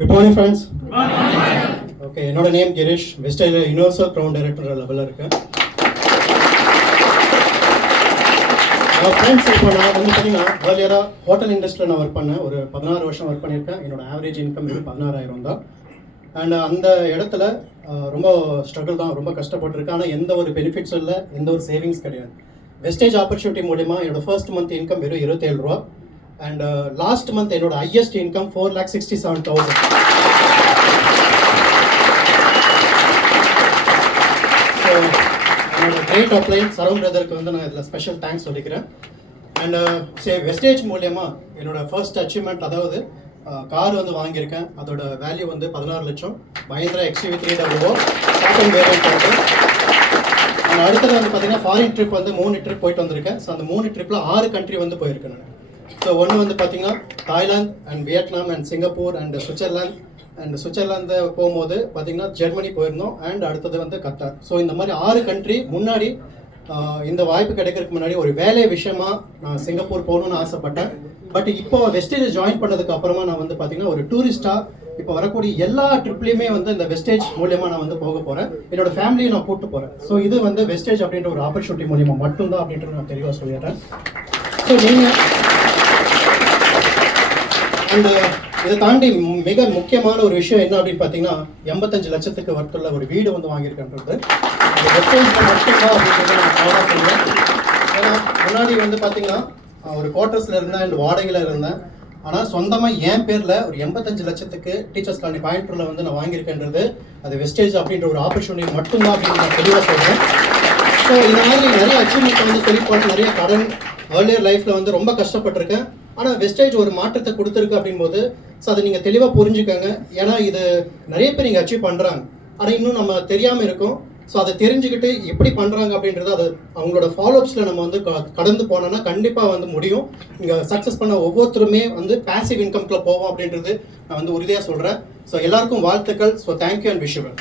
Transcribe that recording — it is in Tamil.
Good morning, friends. Good morning. Okay, என்னோட name Girish. Vestige universal crown director லெவலில் இருக்கேன். ஃப்ரெண்ட்ஸ், இப்போ நான் வந்து பார்த்தீங்கன்னா ஏர்லியராக ஹோட்டல் இண்டஸ்ட்ரியில் நான் ஒர்க் பண்ணேன். ஒரு 16 வருஷம் ஒர்க் பண்ணியிருக்கேன். என்னோட ஆவரேஜ் இன்கம் 16,000 தான். அண்ட் அந்த இடத்துல ரொம்ப ஸ்ட்ரகிள் தான், ரொம்ப கஷ்டப்பட்டுருக்கேன். ஆனால் எந்த ஒரு பெனிஃபிட்ஸும் இல்லை, எந்த ஒரு சேவிங்ஸ் கிடையாது. வெஸ்டேஜ் ஆப்பர்ச்சுனிட்டி மூலிமா என்னோட ஃபர்ஸ்ட் மந்த் இன்கம் வெறும் 27 ரூபா. அண்ட் லாஸ்ட் மந்த் என்னோட ஹையஸ்ட் இன்கம் 4,67,000. ஸோ என்னோட கிரேட் அப்ளைன் சரவண் பிரதருக்கு வந்து நான் இதில் ஸ்பெஷல் தேங்க்ஸ் சொல்லிக்கிறேன். அண்ட் வெஸ்டேஜ் மூலயமா என்னோட ஃபர்ஸ்ட் அச்சீவ்மெண்ட், அதாவது கார் வந்து வாங்கியிருக்கேன். அதோட வேல்யூ வந்து 16 லட்சம். மஹிந்திரா XUV 300 ஸ்டார்டிங் வேரியன்ட் வந்து. அண்ட் அடுத்தது வந்து பார்த்தீங்கன்னா ஃபாரின் ட்ரிப் வந்து 3 ட்ரிப் போயிட்டு வந்திருக்கேன். ஸோ அந்த 3 ட்ரிப்பில் 6 கண்ட்ரி வந்து போயிருக்கேன் நான். ஸோ ஒன்று வந்து பார்த்தீங்கன்னா Thailand and Vietnam and Singapore and Switzerland. And Switzerland போகும்போது பார்த்தீங்கன்னா ஜெர்மனி போயிருந்தோம். அண்ட் அடுத்தது வந்து கத்தார். ஸோ இந்த மாதிரி 6 கண்ட்ரி முன்னாடி இந்த வாய்ப்பு கிடைக்கிறதுக்கு முன்னாடி ஒரு வேலை விஷயமா நான் சிங்கப்பூர் போகணும்னு ஆசைப்பட்டேன். பட் இப்போ வெஸ்டேஜ் ஜாயின் பண்ணதுக்கு அப்புறமா நான் வந்து பார்த்தீங்கன்னா ஒரு டூரிஸ்டாக இப்போ வரக்கூடிய எல்லா ட்ரிப்லையுமே வந்து இந்த வெஸ்டேஜ் மூலியமாக நான் வந்து போக போகிறேன். என்னோட ஃபேமிலியை நான் கூப்பிட்டு போகிறேன். ஸோ இது வந்து வெஸ்டேஜ் அப்படின்ற ஒரு ஆப்பர்ச்சுனிட்டி மூலியமா மட்டும்தான் அப்படின்றது நான் தெளிவாக சொல்லிடுறேன். ஸோ நீங்கள் அந்த இதை தாண்டி மிக முக்கியமான ஒரு விஷயம் என்ன அப்படின்னு பார்த்தீங்கன்னா 85 லட்சத்துக்கு வர்த்துள்ள ஒரு வீடு வந்து வாங்கியிருக்கேன்றது அந்த வெஸ்டேஜ் மட்டும்தான் அப்படின்றத நான் கவலை சொல்லுவேன். ஏன்னா முன்னாடி வந்து பார்த்தீங்கன்னா ஒரு குவார்ட்டர்ஸில் இருந்தேன் அண்ட் வாடகையில் இருந்தேன். ஆனால் சொந்தமாக என் பேரில் ஒரு 85 லட்சத்துக்கு டீச்சர்ஸ் காலனி கோயம்புத்தூரில் வந்து நான் வாங்கியிருக்கேன்றது அது வெஸ்டேஜ் அப்படின்ற ஒரு ஆப்பர்ச்சுனிட்டி மட்டும்தான் அப்படின்னு நான் தெளிவாக சொல்கிறேன். ஸோ இந்த மாதிரி நிறைய அச்சீவ்மெண்ட் வந்து தெளிப்பாக நிறைய கடன் ஏர்லியர் லைஃப்பில் வந்து ரொம்ப கஷ்டப்பட்டிருக்கேன். ஆனால் வெஸ்டேஜ் ஒரு மாற்றத்தை கொடுத்துருக்கு அப்படின்போது ஸோ அதை நீங்கள் தெளிவாக புரிஞ்சுக்கோங்க. ஏன்னா இது நிறைய பேர் இங்கே அச்சீவ் பண்ணுறாங்க, ஆனால் இன்னும் நம்ம தெரியாமல் இருக்கோம். ஸோ அதை தெரிஞ்சுக்கிட்டு எப்படி பண்ணுறாங்க அப்படின்றது அது அவங்களோட ஃபாலோஅப்ஸில் நம்ம வந்து கடந்து போனோன்னா கண்டிப்பாக வந்து முடியும். இங்கே சக்ஸஸ் பண்ண ஒவ்வொருத்தருமே வந்து பேசிவ் இன்கம்குள்ளே போவோம் அப்படின்றது நான் வந்து உறுதியாக சொல்கிறேன். ஸோ எல்லாருக்கும் வாழ்த்துக்கள். So thank you and wish you well.